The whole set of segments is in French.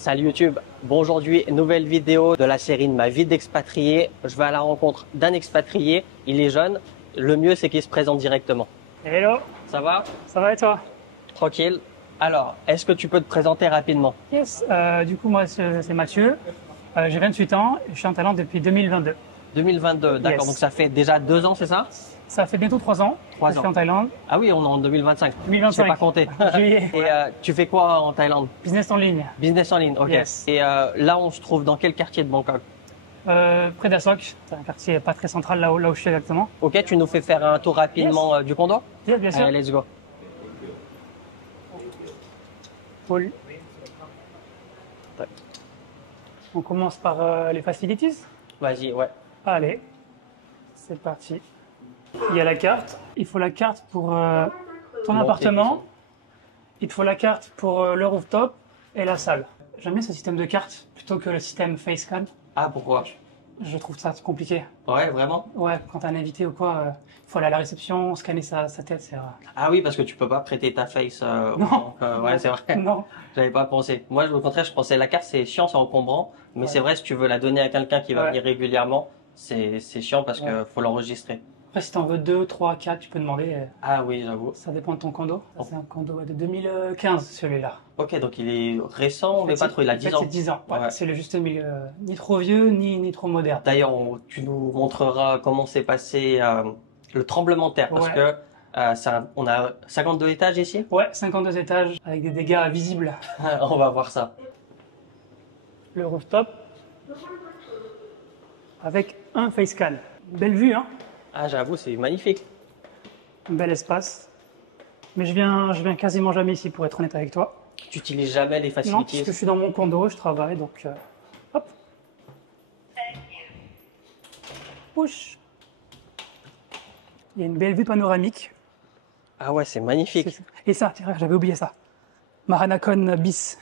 Salut YouTube. Bon, aujourd'hui, nouvelle vidéo de la série de ma vie d'expatrié. Je vais à la rencontre d'un expatrié. Il est jeune. Le mieux, c'est qu'il se présente directement. Hello, Ça va? ça va et toi? Tranquille. Alors, est-ce que tu peux te présenter rapidement? Yes, du coup moi c'est Mathieu, j'ai 28 ans et je suis en Thaïlande depuis 2022. 2022, d'accord. Yes. Donc ça fait déjà 2 ans, c'est ça? Ça fait bientôt 3 ans que 3 je ans. suis en Thaïlande. Ah oui, on est en 2025. 2025. Je sais pas compter. Juillet. Et tu fais quoi en Thaïlande? Business en ligne, Business en ligne, ok. Yes. Et là, on se trouve dans quel quartier de Bangkok? près d'Asok, c'est un quartier pas très central là où je suis exactement. Ok, tu nous fais faire un tour rapidement du condo? Yes, bien sûr. Allez, let's go. Cool. Tac. On commence par les facilities. Vas-y, ouais. Allez, c'est parti. Il y a la carte. Il faut la carte pour ton Monter, appartement. descendre. Il te faut la carte pour le rooftop et la salle. J'aime bien ce système de carte plutôt que le système face scan. Ah, pourquoi? Je trouve ça compliqué. Ouais, vraiment? Ouais, quand t'as un invité ou quoi, il faut aller à la réception, scanner sa tête, c'est Ah oui, parce que tu peux pas prêter ta face. Non. Ouais, c'est vrai. Non. J'avais pas pensé. Moi, au contraire, je pensais la carte, c'est chiant, c'est encombrant. Mais Ouais. c'est vrai, si tu veux la donner à quelqu'un qui va Ouais. venir régulièrement, c'est chiant parce que Ouais. faut l'enregistrer. Après, si t'en veux 2, 3, 4, tu peux demander. Ah oui, j'avoue. Ça dépend de ton condo. Ça, c'est un condo de 2015, celui-là. Ok, donc il est récent, mais pas trop. Il a 10 ans. C'est 10 ans. Ouais, Ouais. c'est le juste milieu. Ni trop vieux, ni trop moderne. D'ailleurs, tu nous montreras comment s'est passé le tremblement de terre parce Ouais. que on a 52 étages ici. Ouais, 52 étages avec des dégâts visibles. On va voir ça. Le rooftop avec un face scan. Belle vue, hein? Ah, j'avoue, c'est magnifique. Un bel espace. Mais je viens quasiment jamais ici pour être honnête avec toi. Tu utilises jamais les Non, facilities. puisque je suis dans mon condo, je travaille, donc hop. Push. Il y a une belle vue panoramique. Ah ouais, c'est magnifique. Et ça, tiens, j'avais oublié ça. Maranakon bis.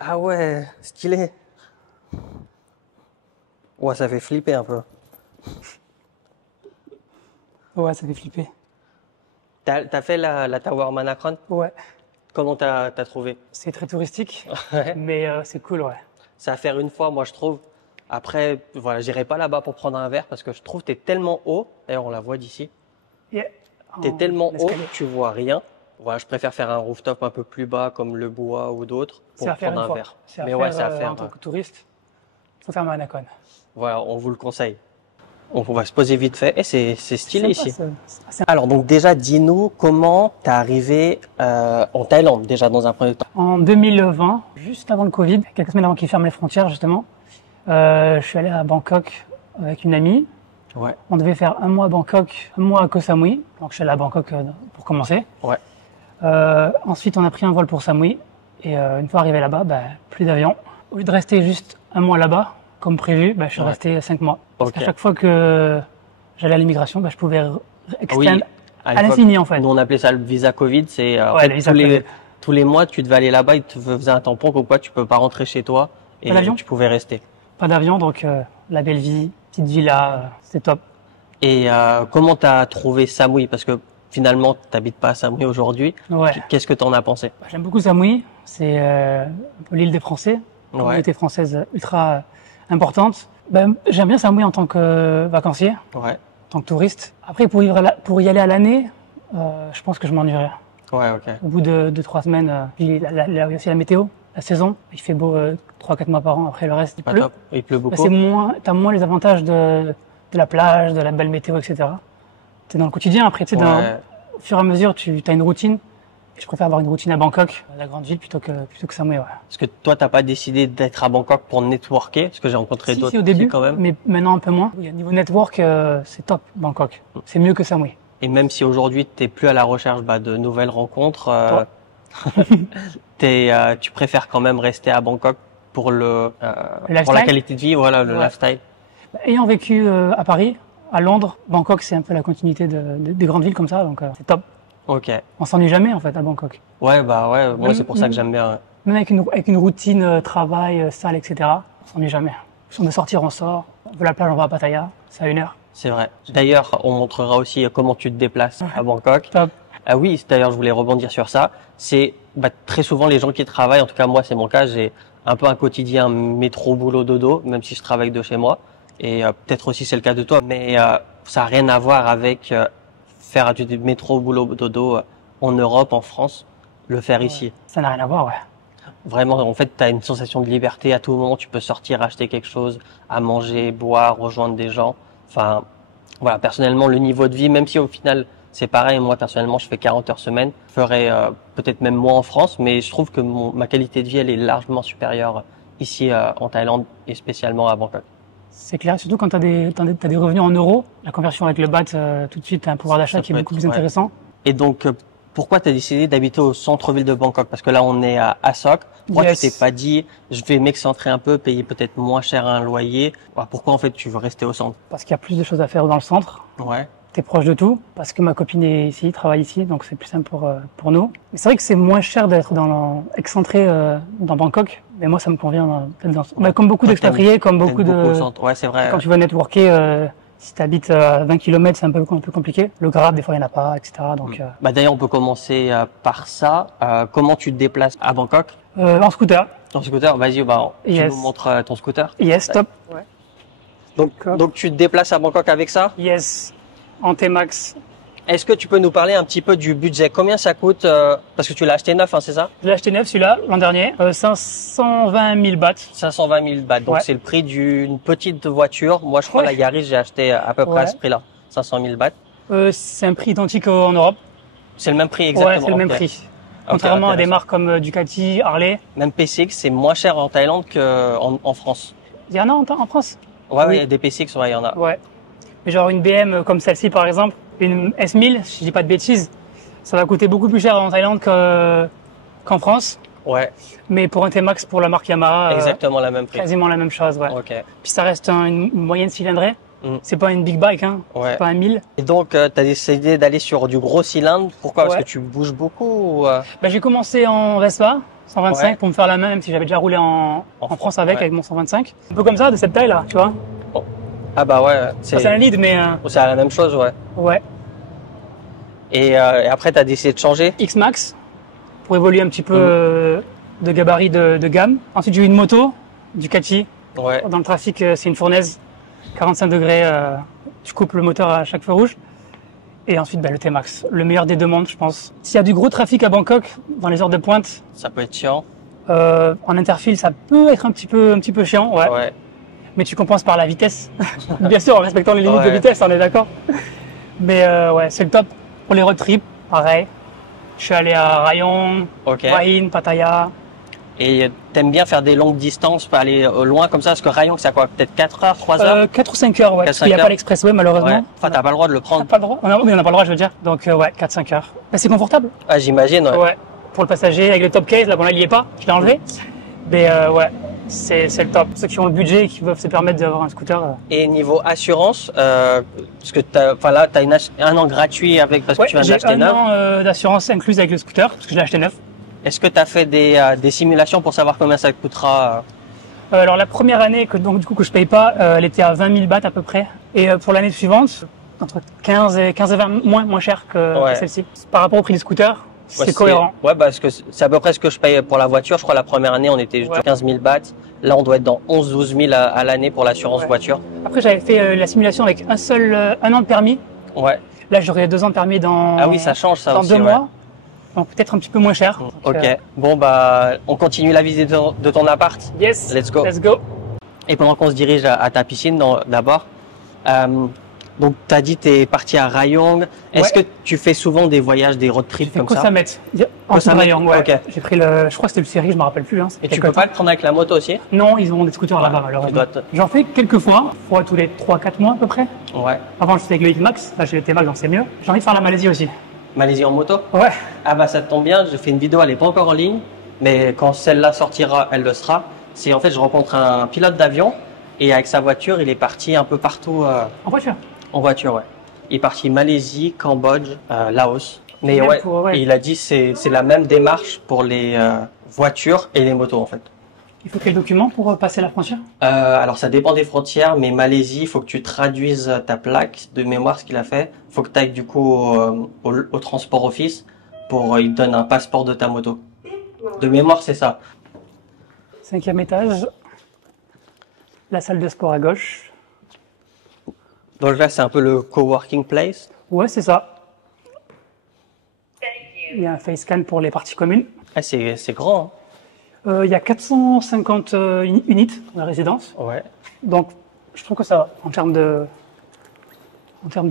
Ah ouais, stylé. Ouais, ça fait flipper un peu. Ouais, ça fait flipper. T'as fait la Tower Manakron? Ouais, Comment t'as trouvé? c'est très touristique, Ouais. mais c'est cool, ouais. C'est à faire une fois, moi je trouve. Après, voilà, j'irai pas là-bas pour prendre un verre parce que je trouve que t'es tellement haut. D'ailleurs, on la voit d'ici. Et T'es tellement haut l'escalier. que tu vois rien. Voilà, je préfère faire un rooftop un peu plus bas comme le bois ou d'autres C'est pour à faire prendre une un fois. verre. C'est à Mais faire, ouais, c'est à faire. en tant que touriste. Faut faire Maranakon. Voilà, on vous le conseille. On va se poser vite fait. Et c'est stylé Sympa, ici. c'est Alors donc déjà, dis-nous comment t'es arrivé en Thaïlande déjà dans un premier temps. En 2020, juste avant le Covid, quelques semaines avant qu'ils ferment les frontières justement, je suis allé à Bangkok avec une amie. Ouais. On devait faire un mois à Bangkok, un mois à Koh Samui. Donc je suis allé à Bangkok pour commencer. Ouais. Ensuite, on a pris un vol pour Samui. Et une fois arrivé là-bas, plus d'avion. Au lieu de rester juste un mois là-bas, comme prévu, je suis Ouais. resté 5 mois. Parce Ok. qu'à chaque fois que j'allais à l'immigration, je pouvais extendre à l'époque, l'infini en fait. Nous on appelait ça le visa Covid. C'est en Ouais, fait, le visa Covid. tous les mois tu devais aller là-bas, ils te faisaient un tampon comme quoi tu peux pas rentrer chez toi et Pas d'avion tu pouvais rester. Pas d'avion, donc la belle vie, petite villa, c'était top. Et comment t'as trouvé Samui? Parce que finalement t'habites pas à Samui aujourd'hui. Ouais. Qu'est-ce que t'en as pensé? J'aime beaucoup Samui, c'est un peu l'île des Français, communauté française ultra importante. J'aime bien Samui en tant que vacancier, Ouais. en tant que touriste. Après, pour y aller à l'année, je pense que je m'ennuierais. Ouais, ok. Au bout de 3 semaines, puis il y a aussi la météo, la saison. Il fait beau 3-4 mois par an, après le reste, il Pas pleut. top. Il pleut beaucoup. T'as moins les avantages de la plage, de la belle météo, etc. T'es dans le quotidien, après, tu sais, Ouais. au fur et à mesure, tu as une routine. Et je préfère avoir une routine à Bangkok, la grande ville, plutôt que Samui, ouais. Parce que toi t'as pas décidé d'être à Bangkok pour networker, parce que j'ai rencontré Si, d'autres si, au début, quand même. mais maintenant un peu moins. Oui, au niveau network, c'est top, Bangkok. C'est mieux que Samui. Et même si aujourd'hui t'es plus à la recherche de nouvelles rencontres, tu préfères quand même rester à Bangkok pour pour la lifestyle. qualité de vie, voilà, le Ouais. lifestyle. Ayant vécu à Paris, à Londres, Bangkok, c'est un peu la continuité des grandes villes comme ça, donc c'est top. Ok. On s'ennuie jamais, en fait, à Bangkok. Ouais, moi c'est pour ça que j'aime bien. Même avec une routine travail, salle, etc., on s'ennuie jamais. Si on veut sortir, on sort. On veut la plage, on va à Pattaya, c'est à 1 heure. C'est vrai. D'ailleurs, on montrera aussi comment tu te déplaces à Bangkok. Top. Ah oui, d'ailleurs, je voulais rebondir sur ça. C'est très souvent les gens qui travaillent, en tout cas moi c'est mon cas, j'ai un peu un quotidien métro boulot dodo, même si je travaille de chez moi. Et peut-être aussi c'est le cas de toi, mais ça n'a rien à voir avec faire du métro boulot dodo en Europe, en France, le faire ici. Ça n'a rien à voir, ouais. Vraiment, en fait, tu as une sensation de liberté à tout moment. Tu peux sortir, acheter quelque chose, à manger, boire, rejoindre des gens. Enfin, voilà, personnellement, le niveau de vie, même si au final, c'est pareil, moi, personnellement, je fais 40 heures semaine. Je ferais peut-être même moins en France, mais je trouve que ma qualité de vie, elle est largement supérieure ici en Thaïlande et spécialement à Bangkok. C'est clair, surtout quand tu as des revenus en euros. La conversion avec le baht, tout de suite, tu as un pouvoir d'achat qui est beaucoup plus intéressant. Et donc, pourquoi tu as décidé d'habiter au centre-ville de Bangkok? Parce que là, on est à Sok. Pourquoi tu t'es pas dit, je vais m'excentrer un peu, payer peut-être moins cher un loyer? Pourquoi en fait tu veux rester au centre? Parce qu'il y a plus de choses à faire dans le centre. Ouais. T'es proche de tout. Parce que ma copine est ici, travaille ici, donc c'est plus simple pour nous. Mais c'est vrai que c'est moins cher d'être excentré dans Bangkok. Mais moi, ça me convient comme beaucoup d'expatriés, comme beaucoup de. Ouais, c'est vrai. Quand tu vas networker. Si tu habites à 20 km, c'est un peu compliqué. Le Grab, des fois, il n'y en a pas, etc. Donc, d'ailleurs, on peut commencer par ça. Comment tu te déplaces à Bangkok? En scooter. En scooter, vas-y, tu nous montres ton scooter. Yes, top. Ouais. Donc, tu te déplaces à Bangkok avec ça? Yes, en T-Max. Est-ce que tu peux nous parler un petit peu du budget? Combien ça coûte? Parce que tu l'as acheté neuf, hein, c'est ça? Je l'ai acheté neuf, celui-là, l'an dernier. 520 000 bahts. 520 000 bahts. Donc, c'est le prix d'une petite voiture. Moi, je crois la Yaris, j'ai acheté à peu près à ce prix-là. 500 000 bahts. C'est un prix identique en Europe. C'est le même prix, exactement. Ouais, c'est le même prix. Contrairement à des marques comme Ducati, Harley. Même PCX, c'est moins cher en Thaïlande qu'en France. Il y en a en France? Ouais, oui, des PCX, ouais, il y en a. Ouais. Mais genre une BM comme celle-ci, par exemple, une S1000, si je dis pas de bêtises, ça va coûter beaucoup plus cher en Thaïlande qu'en France. Ouais. Mais pour un T-Max, pour la marque Yamaha, exactement la même prix. Quasiment la même chose, ouais. Ok. Puis ça reste une moyenne cylindrée. C'est pas une big bike, hein. Ouais. C'est pas un 1000. Et donc, tu as décidé d'aller sur du gros cylindre. Pourquoi? Parce que tu bouges beaucoup ou J'ai commencé en Vespa 125 pour me faire la main, même si j'avais déjà roulé en France avec mon 125. Un peu comme ça, de cette taille-là, tu vois. Oh. Ah bah ouais. C'est un lead, mais... C'est la même chose, ouais. Ouais. Et après, tu as décidé de changer? X-Max, pour évoluer un petit peu de gabarit de gamme. Ensuite, j'ai eu une moto, Ducati. Ouais. Dans le trafic, c'est une fournaise. 45 degrés, tu coupes le moteur à chaque feu rouge. Et ensuite, le T-Max, le meilleur des deux mondes, je pense. S'il y a du gros trafic à Bangkok, dans les heures de pointe... Ça peut être chiant. En interfile, ça peut être un petit peu chiant, ouais. Mais tu compenses par la vitesse. Bien sûr, en respectant les limites de vitesse, on est d'accord. Mais c'est le top. Pour les road trips, pareil. Je suis allé à Rayong, Hua Pattaya. Et t'aimes bien faire des longues distances, pas aller loin comme ça? Parce que Rayong, c'est quoi? Peut-être 4 heures, 3 heures? 4 ou 5 heures, ouais. Parce qu'il n'y a pas l'expressway, malheureusement. Ouais. Enfin, t'as pas le droit de le prendre. Pas le droit. On n'a pas le droit, je veux dire. Donc, 4-5 heures. C'est confortable. Ah, j'imagine, ouais. Pour le passager, avec le top case, là, bon, là, il y est pas. Je l'ai enlevé. Mais, c'est le top. Ceux qui ont le budget et qui peuvent se permettre d'avoir un scooter. Et niveau assurance, parce que t'as un an gratuit parce que tu viens de l'acheter neuf. J'ai un an d'assurance incluse avec le scooter, parce que je l'ai acheté neuf. Est-ce que tu as fait des simulations pour savoir combien ça coûtera? Alors la première année que je paye pas, elle était à 20 000 bahts à peu près. Et pour l'année suivante, entre 15 et 20 moins cher que celle-ci. Par rapport au prix du scooter, c'est cohérent. Ouais, parce que c'est à peu près ce que je paye pour la voiture. Je crois la première année, on était juste 15 000 bahts. Là, on doit être dans 11-12 000 à l'année pour l'assurance voiture. Après, j'avais fait la simulation avec un an de permis. Ouais. Là, j'aurai 2 ans de permis dans... Ah oui, ça change ça aussi. Dans 2 mois. Donc peut-être un petit peu moins cher. Ok. Bon, on continue la visite de ton appart. Yes. Let's go. Let's go. Et pendant qu'on se dirige à ta piscine, d'abord, donc tu as dit que tu es parti à Rayong. Est-ce que tu fais souvent des voyages, des road trips comme ça? Koh Samet. En Rayong, ouais. Okay. J'ai pris je crois que c'était le série, je me rappelle plus. Hein, et tu peux pas le prendre avec la moto aussi? Non, ils ont des scooters là-bas, malheureusement. J'en fais quelques fois tous les 3-4 mois à peu près. Ouais. Avant, je faisais avec le X-Max. Là, j'ai le T-Max, donc c'est mieux. J'ai envie de faire la Malaisie aussi. Malaisie en moto? Ouais. Ah bah ça tombe bien, j'ai fait une vidéo, elle n'est pas encore en ligne, mais quand celle-là sortira, elle le sera. C'est en fait, je rencontre un pilote d'avion et avec sa voiture, il est parti un peu partout. En voiture? En voiture, ouais. Il est parti Malaisie, Cambodge, Laos. Mais il a dit c'est la même démarche pour les voitures et les motos en fait. Il faut quel document pour passer la frontière? Alors ça dépend des frontières, mais Malaisie, il faut que tu traduises ta plaque de mémoire, ce qu'il a fait. Il faut que tu ailles du coup au transport office pour il te donne un passeport de ta moto. De mémoire, c'est ça. 5e étage. La salle de sport à gauche. Donc là, c'est un peu le coworking place. Ouais, c'est ça. Il y a un face scan pour les parties communes. Ah, c'est grand. Il y a 450 unités dans la résidence. Ouais. Donc, je trouve que ça va en termes de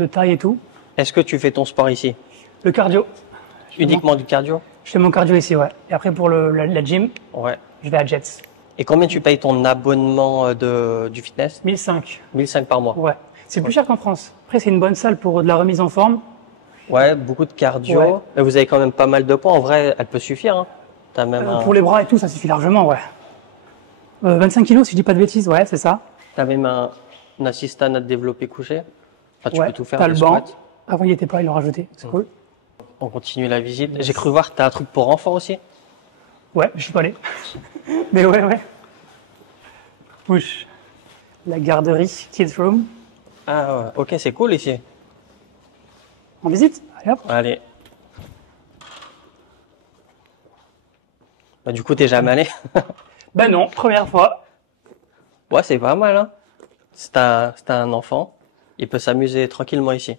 taille et tout. Est-ce que tu fais ton sport ici? Le cardio. Uniquement du cardio? Je fais mon cardio ici, ouais. Et après, pour la gym, ouais. Je vais à Jets. Et combien tu payes ton abonnement du fitness? 1005. 1005 par mois. Ouais. C'est plus cher qu'en France. Après, c'est une bonne salle pour de la remise en forme. Ouais, beaucoup de cardio. Ouais. Et vous avez quand même pas mal de poids. En vrai, elle peut suffire. Hein. T'as même Pour les bras et tout, ça suffit largement, ouais. 25 kilos, si je dis pas de bêtises, ouais, c'est ça. T'as même un assistant à te développer couché. Enfin, tu ouais, peux tout faire. T'as le banc. Avant, il n'y était pas, ils l'ont rajouté. C'est cool. On continue la visite. J'ai cru voir que t'as un truc pour enfants aussi. Ouais, je suis pas allé. Mais ouais. Push. La garderie, kids room. Ah ouais, ok, c'est cool ici. On visite? Allez hop. Allez. Bah, du coup, t'es jamais allé? Ben non, première fois. Ouais, c'est pas mal, hein. Si t'as un enfant, il peut s'amuser tranquillement ici.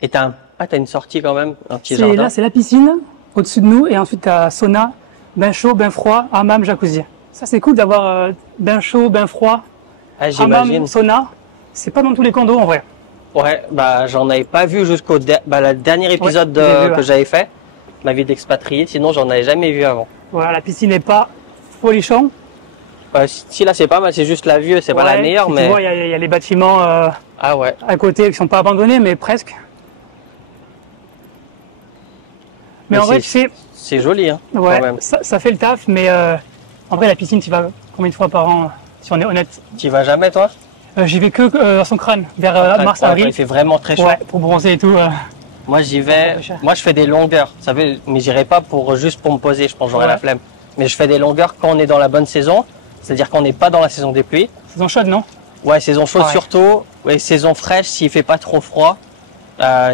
Et t'as une sortie quand même, un petit jardin. Là, c'est la piscine, au-dessus de nous, et ensuite t'as sauna, bain chaud, bain froid, hammam, jacuzzi. Ça, c'est cool d'avoir bain chaud, bain froid, ah, j'imagine. Hammam, sauna. C'est pas dans tous les condos, en vrai. Ouais, bah, j'en avais pas vu jusqu'au le dernier épisode que j'avais fait, ma vie d'expatrié, sinon j'en avais jamais vu avant. Voilà, la piscine n'est pas folichon. Si là c'est pas mal, c'est juste la vue, c'est pas la meilleure, mais... Tu vois, il y a les bâtiments ah ouais. à côté qui sont pas abandonnés, mais presque. Mais en vrai, tu sais... C'est joli, hein, ouais, quand même. Ça fait le taf, mais en vrai, la piscine, tu vas combien de fois par an, si on est honnête? Tu y vas jamais, toi? J'y vais que à son crâne, vers mars-avril. Il fait vraiment très chaud. Ouais, pour bronzer et tout. Moi, j'y vais. Moi, je fais des longueurs. Ça veut, mais j'irai pas juste pour me poser. Je pense que j'aurai la flemme. Mais je fais des longueurs quand on est dans la bonne saison. C'est-à-dire qu'on n'est pas dans la saison des pluies. Saison chaude, non? Ouais, saison chaude surtout. Ouais, saison fraîche, s'il fait pas trop froid.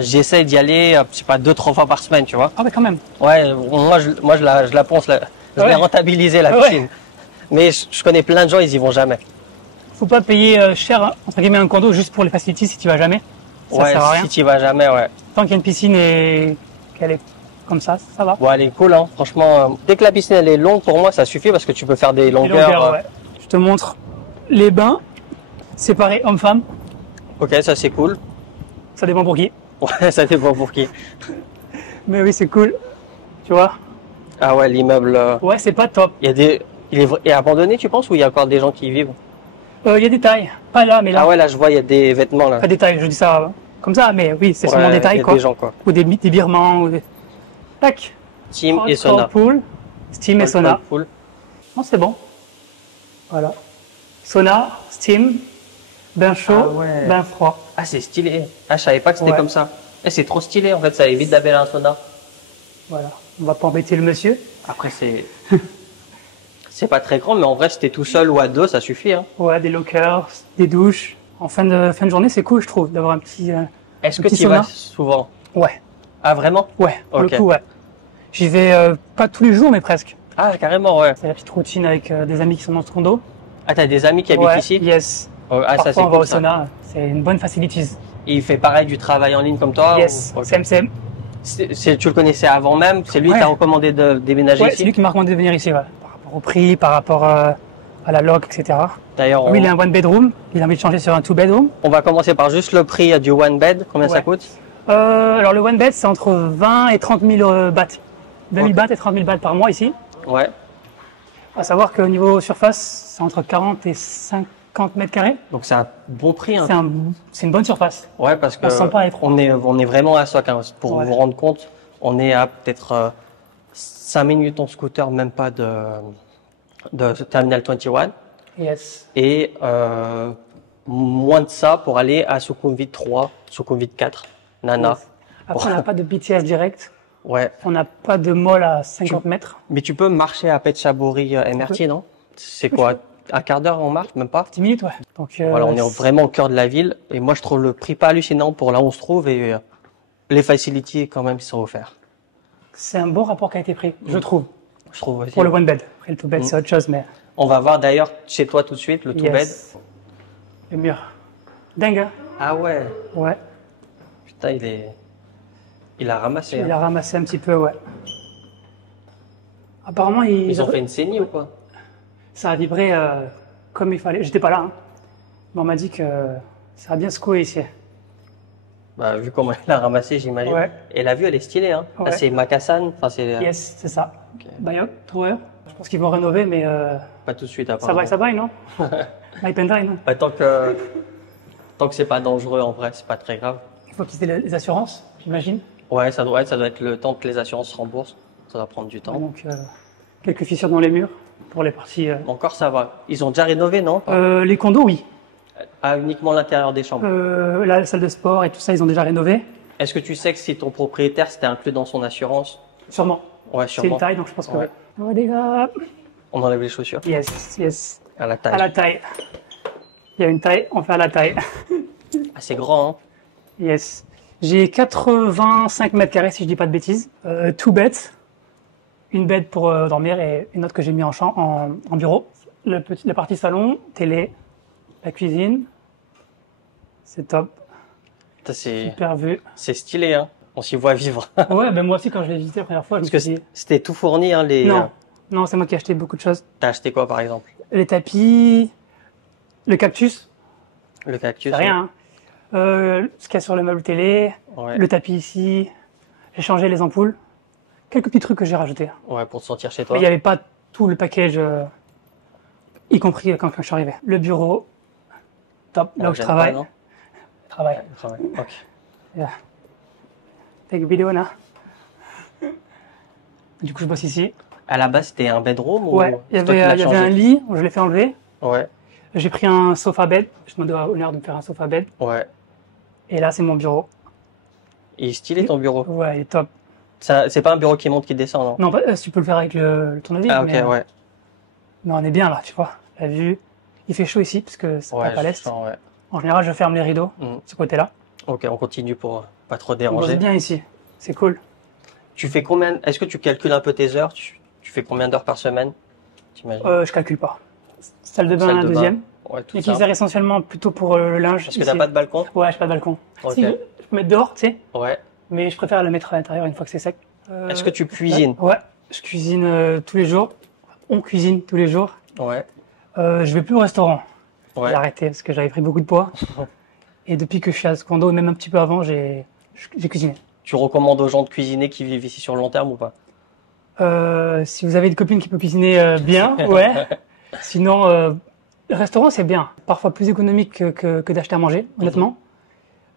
J'essaie d'y aller, je sais pas, 2-3 fois par semaine, tu vois. Ah, mais quand même. Ouais, moi, je la ponce, je l'ai rentabilisé, la piscine. Mais je connais plein de gens, ils y vont jamais. Faut pas payer cher, entre guillemets, un condo juste pour les facilities si tu vas jamais. Ça sert à rien. Si tu vas jamais, ouais. Tant qu'il y a une piscine et qu'elle est comme ça va. Bon, elle est cool, hein. Franchement, dès que la piscine elle est longue, pour moi, ça suffit parce que tu peux faire des longueurs. Ouais. Je te montre les bains séparés hommes-femmes. Ok, ça c'est cool. Ça dépend pour qui. Ouais, ça dépend pour qui. Mais oui, c'est cool. Tu vois? Ah ouais, l'immeuble. Ouais, c'est pas top. Il est abandonné, tu penses, ou il y a encore des gens qui y vivent? Il y a des tailles. Pas là, mais là. Ah ouais, là, je vois, il y a des vêtements, là. Pas des tailles, je dis ça comme ça, mais oui, c'est seulement des tailles, quoi. Des gens, quoi. Ou des birmans, ou des... Tac. Steam et sauna. Pool. Steam et sauna. Pool. Non, c'est bon. Voilà. Sauna, steam, bain chaud, bain froid. Ah, c'est stylé. Ah, je savais pas que c'était comme ça. Eh, c'est trop stylé, en fait, ça évite d'appeler un sauna. Voilà. On va pas embêter le monsieur. Après, c'est pas très grand, mais en vrai, si t'es tout seul ou à deux, ça suffit, hein. Ouais, des lockers, des douches. En fin de journée, c'est cool, je trouve, d'avoir un petit Est-ce que tu y vas souvent? Ouais. Ah, vraiment? Ouais, pour le coup, ouais. J'y vais pas tous les jours, mais presque. Ah, carrément, ouais. C'est la petite routine avec des amis qui sont dans ce condo. Ah, t'as des amis qui habitent ici? Yes. Ah, parfois, ça, c'est on va cool, au sauna. C'est une bonne facilities. Et il fait pareil du travail en ligne comme toi? Yes, same. Tu le connaissais avant même? C'est lui qui t'a recommandé de déménager ici? C'est lui qui m'a recommandé de venir ici, ouais. Par rapport au prix, par rapport à la loc, etc. D'ailleurs, lui, il a un one bedroom. Il a envie de changer sur un two bedroom. On va commencer par juste le prix du one bed. Combien ça coûte? Alors, le one bed, c'est entre 20 et 30 000 bahts. 20 000 bahts et 30 000 bahts par mois ici. Ouais. À savoir qu'au niveau surface, c'est entre 40 et 50 mètres carrés. Donc c'est un bon prix. Hein. C'est une bonne surface. Ouais, parce que on sent pas étroit. On est vraiment à Soak. Hein. Pour vous rendre compte, on est à peut-être 5 minutes en scooter, même pas de Terminal 21. Yes. Et moins de ça pour aller à Sukhumvit 3, Sukhumvit 4, Nana. Yes. Après, on n'a pas de BTS direct. Ouais. On n'a pas de mall à 50 mètres. Mais tu peux marcher à Phetchaburi MRT, non? C'est quoi? Un quart d'heure on marche, même pas? 10 minutes, ouais. Donc, voilà, on est vraiment au cœur de la ville. Et moi, je trouve le prix pas hallucinant pour là où on se trouve et les facilities quand même qui sont offerts. C'est un bon rapport qualité-prix, je trouve. Je trouve aussi. Pour le one bed. Après, le two bed, c'est autre chose, mais. On va voir d'ailleurs chez toi tout de suite le two bed. Le mur. Dingue, hein? Ah ouais. Ouais. Putain, il a ramassé. Il a ramassé un petit peu, ouais. Apparemment, ils ont fait une saignée ou quoi? Ça a vibré comme il fallait. J'étais pas là, hein. Mais on m'a dit que ça a bien secoué ici. Bah, vu comment il a ramassé, j'imagine. Ouais. Et la vue, elle est stylée, hein. Ouais. Là, c'est Macassan. Enfin, c'est. Yes, c'est ça. Okay. Bayok, Tower. Je pense qu'ils vont rénover, mais. Pas tout de suite, apparemment. Ça va, non? My Pendine. Bah, tant que c'est pas dangereux, en vrai, c'est pas très grave. Il faut qu'ils aient les assurances, j'imagine. Ouais, ça doit être le temps que les assurances remboursent. Ça va prendre du temps. Donc, quelques fissures dans les murs pour les parties. Encore, ça va. Ils ont déjà rénové, non? Les condos, oui. Ah, uniquement l'intérieur des chambres. La salle de sport et tout ça, ils ont déjà rénové. Est-ce que tu sais que si ton propriétaire, c'était inclus dans son assurance? Sûrement. Ouais, sûrement. C'est une taille, donc je pense que ouais. Oui. Ouais, les gars. On enlève les chaussures? Yes. À la taille. À la taille. Il y a une taille, on fait à la taille. Ah, c'est grand, hein? Yes. J'ai 85 mètres carrés, si je dis pas de bêtises. Two beds. Une bed pour dormir et une autre que j'ai mis en bureau. La partie salon, télé, la cuisine. C'est top. Super vue. C'est stylé, hein? On s'y voit vivre. Ouais, ben moi aussi, quand je l'ai visité la première fois, je Parce que c'était tout fourni, hein, Non, c'est moi qui ai acheté beaucoup de choses. T'as acheté quoi, par exemple? Les tapis, le cactus. Le cactus. C'est rien, hein. Ce qu'il y a sur le meuble télé, le tapis ici. J'ai changé les ampoules. Quelques petits trucs que j'ai rajoutés. Ouais, pour te sentir chez toi. Mais il n'y avait pas tout le package, y compris quand je suis arrivé. Le bureau, top, là où je travaille. Travaille. Ok. Yeah. Take a video, now. Du coup, je bosse ici. À la base, c'était un bedroom ou ouais, il y avait un lit, je l'ai fait enlever. Ouais. J'ai pris un sofa bed. Je demandais à Honneur de me faire un sofa bed. Ouais. Et là, c'est mon bureau. Il est stylé ton bureau. Ouais, il est top. C'est pas un bureau qui monte, qui descend, non? Non, tu peux le faire avec le tournevis. Ah, ok, ouais. Mais on est bien là, tu vois. La vue. Il fait chaud ici, parce que c'est pas à l'est. Ouais. En général, je ferme les rideaux, ce côté-là. Ok, on continue pour pas trop On déranger. bosse bien ici. C'est cool. Tu fais combien? Est-ce que tu calcules un peu tes heures? Tu fais combien d'heures par semaine? Je calcule pas. Salle de bain, la deuxième. Ouais, tout et qui sert essentiellement plutôt pour le linge. Parce que t'as pas de balcon? Ouais, j'ai pas de balcon. Okay. Si, je peux mettre dehors, tu sais. Ouais. Mais je préfère le mettre à l'intérieur une fois que c'est sec. Est-ce que tu cuisines? Ouais, je cuisine tous les jours. On cuisine tous les jours. Ouais. Je vais plus au restaurant. Ouais. J'ai arrêté parce que j'avais pris beaucoup de poids. Et depuis que je suis à ce condo, même un petit peu avant, j'ai cuisiné. Tu recommandes aux gens de cuisiner qui vivent ici sur le long terme ou pas? Si vous avez une copine qui peut cuisiner bien, ouais. Sinon, le restaurant, c'est bien. Parfois plus économique que d'acheter à manger, honnêtement.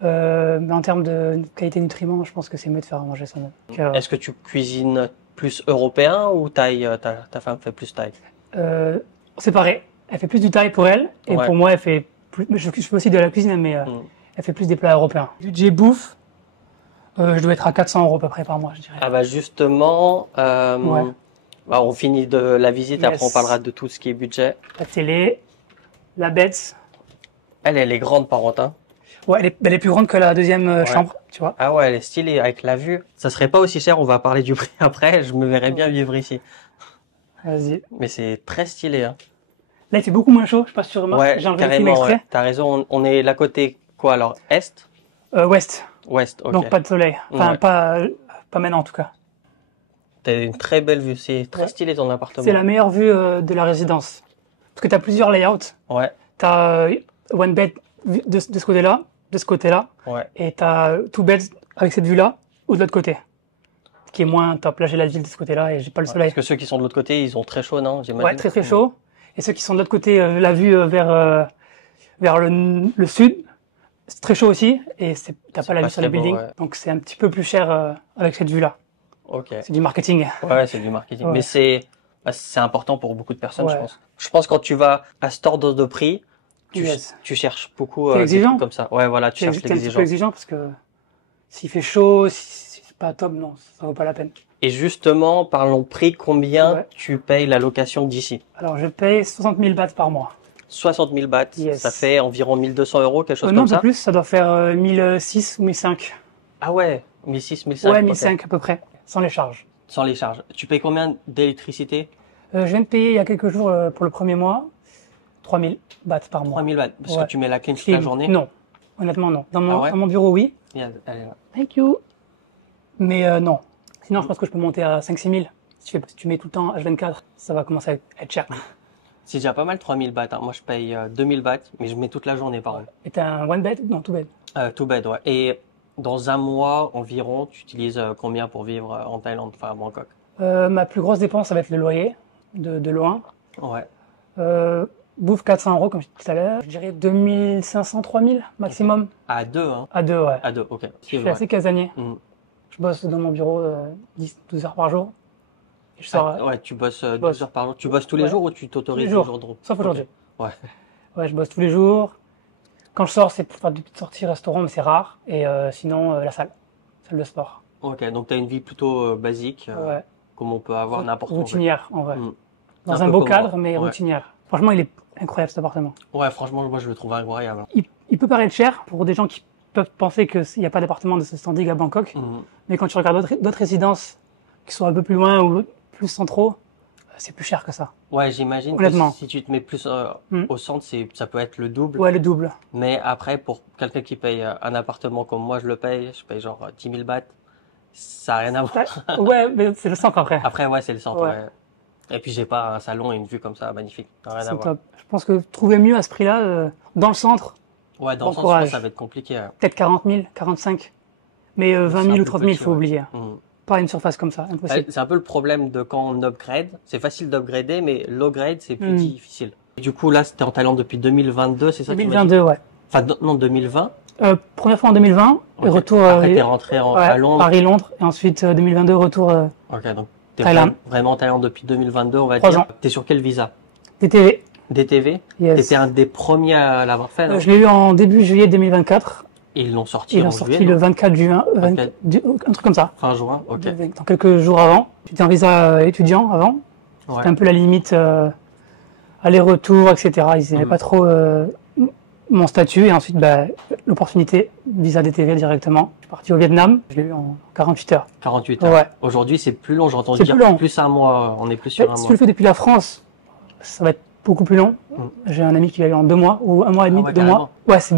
Mais en termes de qualité nutriments, je pense que c'est mieux de faire à manger soi-même. Est-ce que tu cuisines plus européen ou thaï? Ta femme fait plus thaï? Séparé. Elle fait plus du thaï pour elle. Et pour moi, elle fait plus... Je fais aussi de la cuisine, mais elle fait plus des plats européens. Budget bouffe, je dois être à 400 € à peu près par mois, je dirais. Ah bah justement, bah on finit de la visite, après on parlera de tout ce qui est budget. La télé, la bête. Elle est grande par contre, hein. Ouais, elle est plus grande que la deuxième chambre, tu vois. Ah ouais, elle est stylée avec la vue. Ça serait pas aussi cher, on va parler du prix après, je me verrais bien vivre ici. Vas-y. Mais c'est très stylé, hein. Là, il fait beaucoup moins chaud, je sais pas si tu remarques. Ouais, j'ai enlevé le clim exprès. T'as raison, on est là côté quoi alors? Est? Ouest. Ouest, ok. Donc pas de soleil. Enfin, pas maintenant en tout cas. T'as une très belle vue, c'est très stylé ton appartement. C'est la meilleure vue de la résidence. Parce que t'as plusieurs layouts. Ouais. T'as one bed de ce côté-là, de ce côté-là. Ouais. Et t'as two beds avec cette vue-là, ou de l'autre côté. Ce qui est moins top. Là, j'ai la ville de ce côté-là et j'ai pas le soleil. Parce que ceux qui sont de l'autre côté, ils ont très chaud, non? J'imagine. Ouais, très très chaud. Et ceux qui sont de l'autre côté, la vue vers le sud, c'est très chaud aussi. Et t'as pas la vue sur les buildings. Ouais. Donc c'est un petit peu plus cher avec cette vue-là. Ok. C'est du marketing. Ouais, c'est du marketing. Ouais. Mais c'est important pour beaucoup de personnes, je pense. Je pense quand tu vas à cet ordre de prix, tu cherches beaucoup des trucs comme ça. Ouais, voilà, tu cherches l'exigence. C'est un petit peu exigeant parce que s'il fait chaud, si c'est pas top, non, ça vaut pas la peine. Et justement, parlons prix, combien tu payes la location d'ici? Alors, je paye 60 000 bahts par mois. 60 000 bahts, ça fait environ 1 200 €, quelque chose comme ça? Non, pas plus, ça doit faire 1 600 ou 1 500. Ah ouais, 1 600, 1 500. Ouais, 1 500 à peu près. sans les charges. Sans les charges. Tu payes combien d'électricité? Je viens de payer il y a quelques jours pour le premier mois 3000 bahts par mois. 3000 bahts. Parce Ouais. que tu mets la clim toute la journée? Non. Honnêtement, non. Dans Ah ouais? mon bureau, oui. Yeah, elle est là. Thank you. Mais non. Sinon, je pense que je peux monter à 5-6 000. Si tu mets tout le temps H24, ça va commencer à être cher. C'est déjà pas mal 3000 bahts. Hein. Moi, je paye 2000 bahts, mais je mets toute la journée par contre. Et t'as un one bed? Non, two bed. Tout bête, ouais. Et dans un mois environ, tu utilises combien pour vivre en Thaïlande, enfin à Bangkok? Ma plus grosse dépense, ça va être le loyer de loin. Ouais. Bouffe 400 €, comme je disais tout à l'heure. Je dirais 2500, 3000 maximum. À deux, hein? À deux, ouais. À deux, ok. Je suis assez casanier. Mhm. Je bosse dans mon bureau 10-12 heures par jour. Et je sors, Ouais, tu bosses je bosse. 12 heures par jour. Tu bosses tous les Ouais. jours ou tu t'autorises Tous des les jours de repos? sauf aujourd'hui. Ok. Ouais. Ouais, je bosse tous les jours. Quand je sors, c'est pour faire des petites sorties restaurant, mais c'est rare. Et sinon, la salle de sport. Ok, donc tu as une vie plutôt basique, Ouais. comme on peut avoir n'importe où. Routinière, en vrai. Mm. Dans Un un peu beau comme cadre, moi. mais Ouais. routinière. Franchement, il est incroyable cet appartement. Ouais, franchement, moi je le trouve incroyable. Il peut paraître cher pour des gens qui peuvent penser qu'il n'y a pas d'appartement de ce standing à Bangkok. Mhm. Mais quand tu regardes d'autres résidences qui sont un peu plus loin ou plus centraux, c'est plus cher que ça. Ouais, j'imagine que Honnêtement. si tu te mets plus Mm. au centre, ça peut être le double. Ouais, le double. Mais après, pour quelqu'un qui paye un appartement comme moi, je paye genre 10 000 bahts, ça n'a rien à voir. Ouais, mais c'est le centre après. Après, ouais, c'est le centre, Ouais. ouais. Et puis, j'ai pas un salon et une vue comme ça, magnifique. Ça n'a rien à C'est voir. top. Je pense que trouver mieux à ce prix-là, dans le centre, Ouais, dans Bon le sens, je pense courage. que ça va être compliqué. peut-être 40 000, 45. Mais 20 C'est 000 un ou peu 30 000, il petit, faut ouais. oublier. Mhm. Pas une surface comme ça, impossible. C'est un peu le problème de quand on upgrade. C'est facile d'upgrader, mais l'upgrade, c'est plus Mm. difficile. Et du coup, là, c'était en Thaïlande depuis 2022, c'est ça que tu m'as dit? 2022, ouais. Enfin, non, 2020. Première fois en 2020, et Ok. retour Après, t'es rentré à Londres. Paris-Londres, et ensuite 2022, retour Ok, donc t'es Thaïlande. vraiment en Thaïlande depuis 2022, on va 3 dire. ans. T'es sur quel visa? DTV. DTV? Yes. T'étais un des premiers à l'avoir fait, non? Je l'ai eu en début juillet 2024. Et ils l'ont sorti Ils l'ont en sorti juillet, le non? 24 juin, un truc comme ça. Fin juin, ok. Dans quelques jours avant. J'étais en visa étudiant avant. Ouais. C'était un peu la limite aller-retour, etc. Ils n'aimaient Mhm. pas trop mon statut. Et ensuite, l'opportunité, visa DTV directement. Je suis parti au Vietnam. Je l'ai eu en 48 heures. 48 heures. Ouais. Aujourd'hui, c'est plus long, j'ai entendu C'est dire plus long. plus un mois, on est plus sur un Si mois. tu le fais depuis la France, ça va être beaucoup plus long. Mhm. J'ai un ami qui l'a eu en 2 mois, ou 1 mois et demi, Ah ouais, 2 mois. Ouais, c'était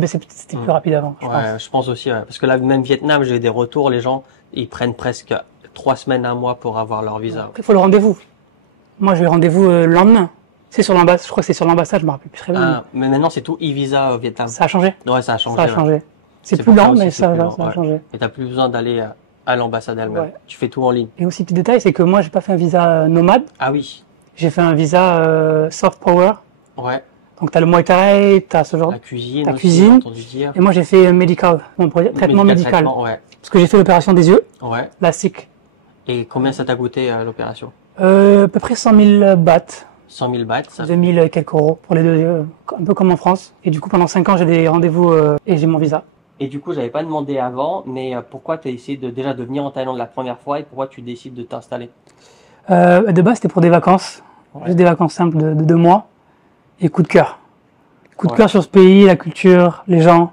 Mhm. plus rapide avant, je pense. Ouais, je pense aussi, ouais. Parce que là, même Vietnam, j'ai eu des retours, les gens, ils prennent presque 3 semaines, un mois pour avoir leur visa. Après, il faut le rendez-vous. Moi, j'ai eu le rendez-vous le lendemain. C'est sur l'ambassade, je crois que c'est sur l'ambassade, je me rappelle plus très bien. Ah, mais maintenant, c'est tout e-visa au Vietnam. Ça a changé. Ouais, ça a changé. Ça a ouais. changé. C'est C'est plus pour ça lent, aussi mais que c'est plus lent, ça a ouais. changé. Et t'as plus besoin d'aller à l'ambassade elle-même. Ouais. Tu fais tout en ligne. Et aussi, petit détail, c'est que moi, j'ai pas fait un visa nomade. Ah oui. J'ai fait un visa soft power. Ouais. Donc, t'as le Muay Thai, t'as ce genre. La cuisine La aussi, cuisine. j'ai entendu dire. Et moi, j'ai fait médical, traitement médical. Traitement, ouais. Parce que j'ai fait l'opération des yeux, Ouais. la SIC. Et combien ça t'a coûté l'opération? À peu près 100 000 bahts. 100 000 bahts, ça. 2000 et quelques euros pour les 2 yeux, un peu comme en France. Et du coup, pendant 5 ans, j'ai des rendez-vous et j'ai mon visa. Et du coup, j'avais pas demandé avant, mais pourquoi t'as essayé déjà de venir en Thaïlande la première fois et pourquoi tu décides de t'installer? De base, c'était pour des vacances. Ouais. Juste des vacances simples de 2 mois. Et coup de cœur. Coup de Ouais. cœur sur ce pays, la culture, les gens,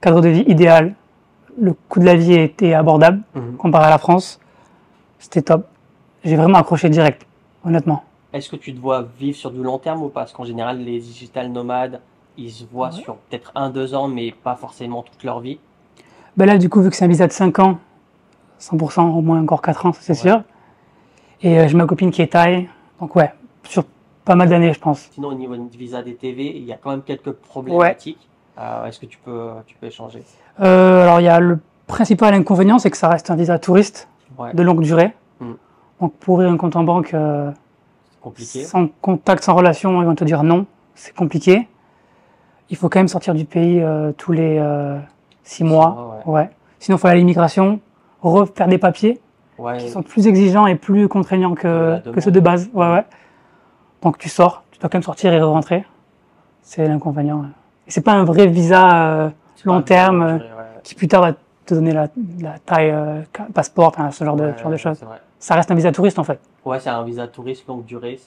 cadre de vie idéal. Le coût de la vie était abordable Mhm. comparé à la France. C'était top. J'ai vraiment accroché direct, honnêtement. Est-ce que tu te vois vivre sur du long terme ou pas? Parce qu'en général, les digital nomades, ils se voient Ouais. sur peut-être 1-2 ans, mais pas forcément toute leur vie. Ben là, du coup, vu que c'est un visa de 5 ans, 100%, au moins encore 4 ans, ça, c'est Ouais. sûr. Et j'ai ma copine qui est thaï. Donc ouais, sur pas mal d'années, je pense. Sinon, au niveau du visa DTV, il y a quand même quelques problématiques. Est-ce que tu peux échanger? Alors, il y a le principal inconvénient, c'est que ça reste un visa touriste Ouais, de longue durée. Mm. Donc, pour ouvrir un compte en banque, c'est compliqué. sans contact, sans relation, ils vont te dire non, c'est compliqué. Il faut quand même sortir du pays tous les 6 mois. Ouais. Sinon, il faut aller à l'immigration, refaire des papiers Ouais, qui sont plus exigeants et plus contraignants la que ceux de base. Ouais. Donc, tu sors, tu dois quand même sortir et rentrer. C'est l'inconvénient. Et c'est pas un vrai visa c'est long pas terme ouais. qui plus tard va te donner la taille passeport, enfin, ce genre de choses. C'est vrai. Ça reste un visa touriste en fait. Ouais, c'est un visa touriste longue durée,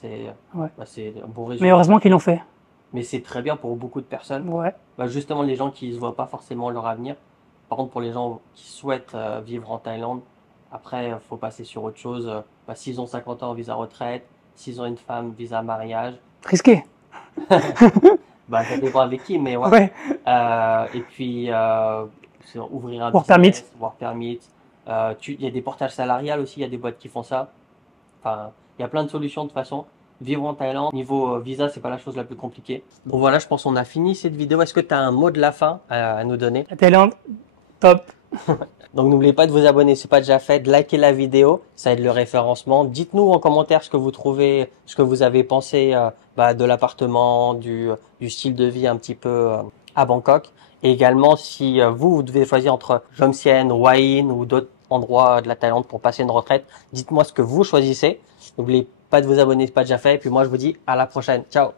Ouais. c'est un bon résumé. Mais heureusement qu'ils l'ont fait. Mais c'est très bien pour beaucoup de personnes. Ouais. Justement, les gens qui ne se voient pas forcément leur avenir. Par contre, pour les gens qui souhaitent vivre en Thaïlande, Après, faut passer sur autre chose. S'ils ont 50 ans, visa retraite. S'ils ont une femme, visa mariage. Risqué. Ça dépend avec qui, mais ouais. Ouais. Et puis, ouvrir un Work permit. work permit. Il y a des portages salariales aussi, il y a des boîtes qui font ça. Enfin, il y a plein de solutions de toute façon. Vivre en Thaïlande, niveau visa, c'est pas la chose la plus compliquée. Bon voilà, je pense qu'on a fini cette vidéo. Est-ce que tu as un mot de la fin à nous donner? La Thaïlande, top. Donc n'oubliez pas de vous abonner, si c'est pas déjà fait, de liker la vidéo, ça aide le référencement. Dites-nous en commentaire ce que vous trouvez, ce que vous avez pensé de l'appartement, du style de vie un petit peu à Bangkok. Et également, si vous devez choisir entre Jom Sien, Hua Hin ou d'autres endroits de la Thaïlande pour passer une retraite, dites-moi ce que vous choisissez. N'oubliez pas de vous abonner, si c'est pas déjà fait. Et puis moi, je vous dis à la prochaine. Ciao!